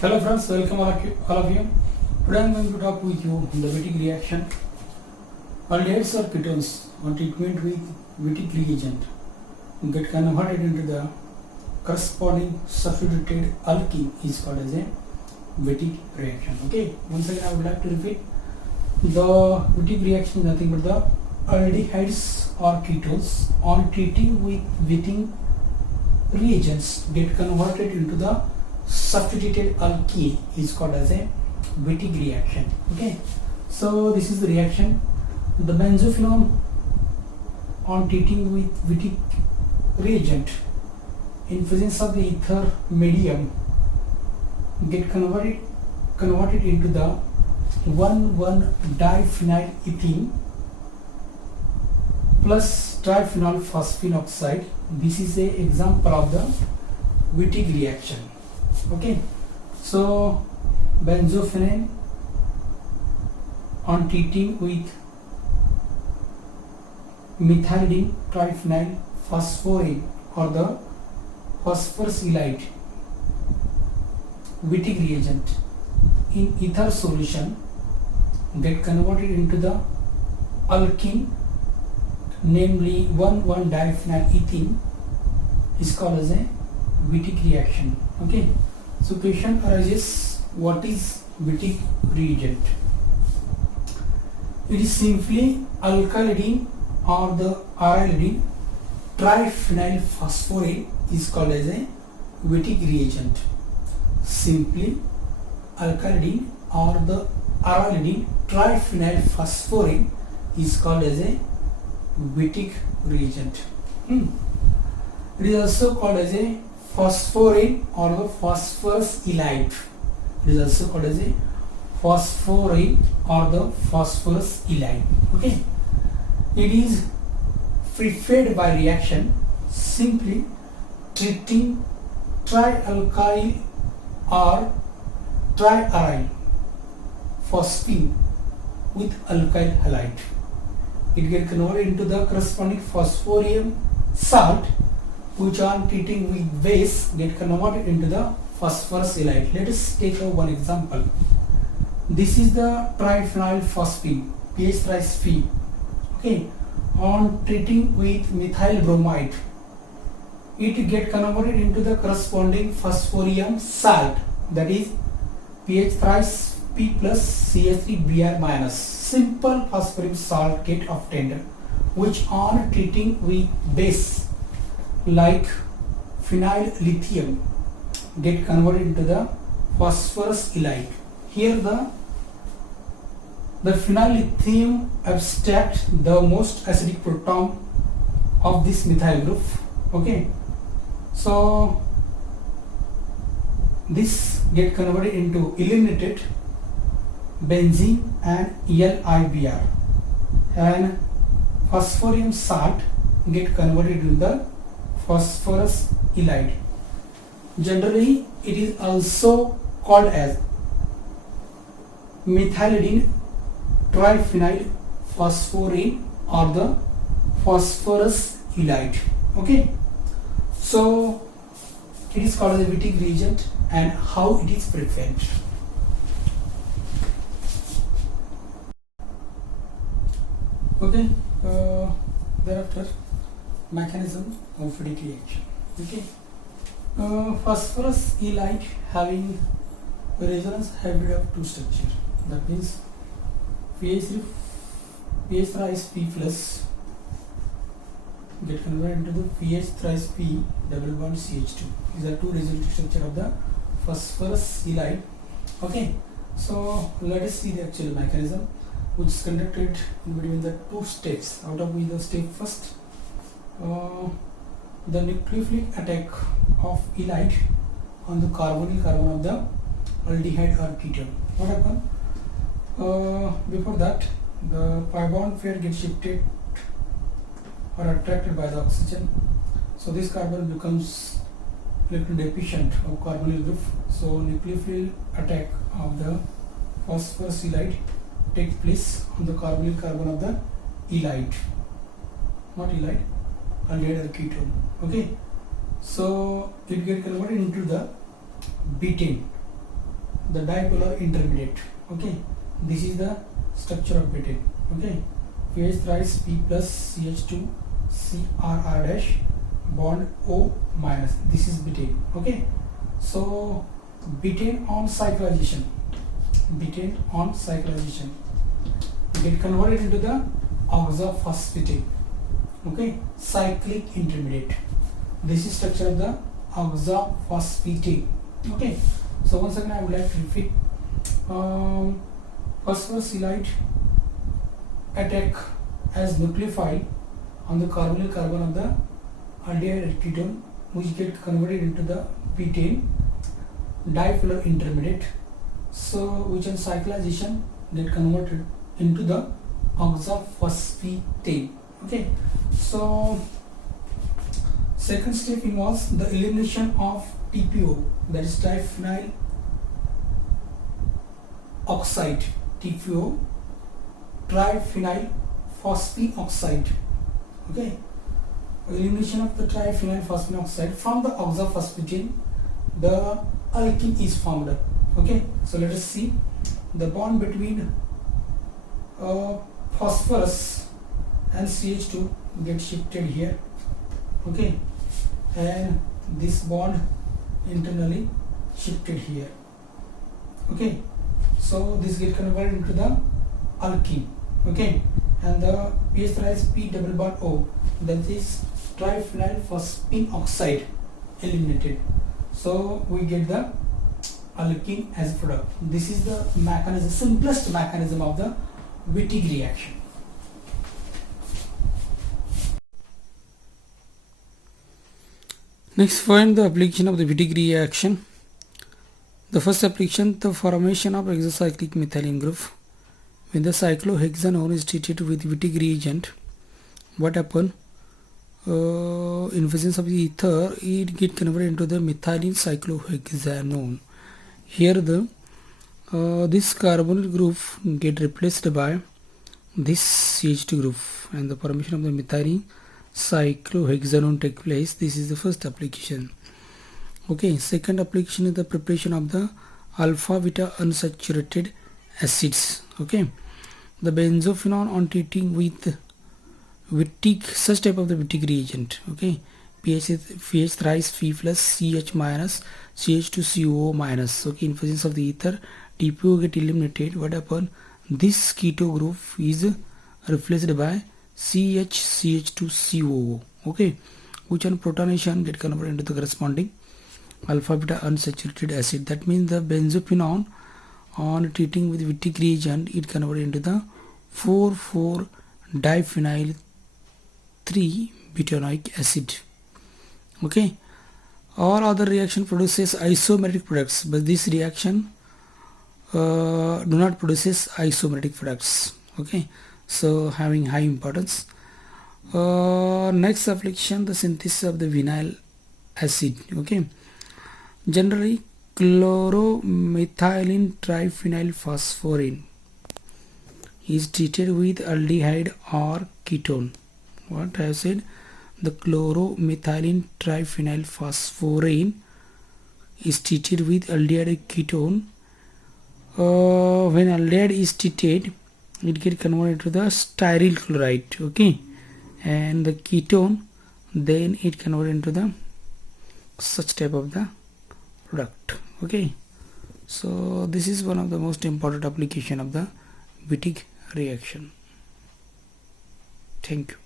Hello friends, welcome all of you. Today I am going to talk with you on the Wittig reaction. Aldehydes or ketones on treatment with Wittig reagent get converted into the corresponding substituted alkene is called as a Wittig reaction. Okay, once again I would like to repeat. The Wittig reaction is nothing but the aldehydes or ketones on treating with Wittig reagents get converted into the substituted alkene is called as a Wittig reaction. Okay, so this is the reaction. The benzophenone on treating with Wittig reagent in presence of the ether medium get converted into the 1,1-diphenyl-ethene plus triphenyl phosphine oxide. This is a example of the Wittig reaction. Okay, so benzophenone on treating with methylidene triphenyl phosphorane or the phosphorus elide Wittig reagent in ether solution get converted into the alkene, namely 1,1-diphenyl-ethene is called as a Wittig reaction. Okay, so question arises, what is Wittig reagent? It is simply alkylidene or the arylidene triphenyl phosphorane is called as a Wittig reagent. Simply alkylidene or the arylidene triphenyl phosphorane is called as a Wittig reagent. It is also called as a phosphorane or the phosphorus elide. It is also called as a phosphorane or the phosphorus elide. Okay, it is prepared by reaction simply treating trialkyl or triaryl phosphine with alkyl halide. It gets converted into the corresponding phosphorium salt, which on treating with base get converted into the phosphorus elide. Let us take one example. This is the triphenyl phosphine, pH thrice Phe. Okay, on treating with methyl bromide, it get converted into the corresponding phosphorium salt, that is pH thrice P plus CH3Br minus. Simple phosphoric salt get obtained, which on treating with base like phenyl lithium get converted into the phosphorus elide. Here the phenyl lithium abstract the most acidic proton of this methyl group. Okay, so this get converted into eliminated benzene and LiBr, and phosphorium salt get converted into the phosphorus elide. Generally it is also called as methylidene triphenyl phosphorane or the phosphorus elide. Okay, so it is called as a Wittig reagent and how it is prepared. Okay, thereafter mechanism of Wittig reaction. Okay, phosphorus elide having resonance hybrid of two structure, that means pH thrice P plus get converted into the pH thrice P double bond CH2. These are two resonance structure of the phosphorus elide. Okay, so let us see the actual mechanism, which is conducted in between the two steps. Out of which the step first, the nucleophilic attack of elide on the carbonyl carbon of the aldehyde or ketone. What happened? Before that, the pi bond pair gets shifted or attracted by the oxygen. So this carbon becomes electron deficient of carbonyl group. So nucleophilic attack of the phosphorus elide takes place on the carbonyl carbon of the elide, not elide, aldehyde or ketone. Okay, so it get converted into the betaine the dipolar intermediate. Okay, this is the structure of betaine. Okay, pH thrice P plus CH2 CRR dash bond O minus. This is betaine. Okay, so betaine on cyclization, get converted into the oxaphosphatate. Okay, cyclic intermediate. This is structure of the oxaphosphatate. Okay, so once again I would like to repeat. Phosphorylate attack as nucleophile on the carbonyl carbon of the aldehyde ketone, which get converted into the betaine dipolar intermediate. So which on cyclization get converted into the oxaphosphatate. Okay, so second step involves the elimination of TPO, that is triphenyl oxide, TPO, triphenyl phosphine oxide. Okay, elimination of the triphenyl phosphine oxide from the oxaphosphatane, the alkene is formed. Okay, so let us see the bond between phosphorus and CH2 get shifted here. Okay, and this bond internally shifted here. Okay, so this get converted into the alkene. Okay, and the pH thrice P double bond O, that is triphenyl phosphine oxide, eliminated. So we get the alkene as a product. This is the mechanism, simplest mechanism of the Wittig reaction. Next, find the application of the Wittig reaction. The first application, the formation of exocyclic methylene group. When the cyclohexanone is treated with Wittig reagent, what happen? In presence of the ether, it get converted into the methylene cyclohexanone. Here the this carbonyl group get replaced by this CH2 group, and the formation of the methylene cyclohexanone take place. This is the first application. Okay, second application is the preparation of the alpha beta unsaturated acids. Okay, the benzophenone on treating with Wittig, such type of the Wittig reagent. Okay, pH thrice P plus CH minus CH2COO minus. Okay, in presence of the ether, TPO get eliminated. What happen? This keto group is replaced by CH2COO. Okay, which on protonation get converted into the corresponding alpha beta unsaturated acid. That means the benzophenone on treating with Wittig reagent, it converted into the 4,4-diphenyl 3-butanoic acid. Okay, all other reaction produces isomeric products, but this reaction do not produces isomeric products. Okay, so having high importance. Next application, the synthesis of the vinyl acid. Okay, generally chloromethylene triphenyl phosphorane is treated with aldehyde or ketone. What I have said, the chloromethylene triphenyl phosphorane is treated with aldehyde or ketone. When aldehyde is treated, it gets converted to the styryl chloride. Okay, and the ketone, then it converted into the such type of the product. Okay, so this is one of the most important application of the Wittig reaction. Thank you.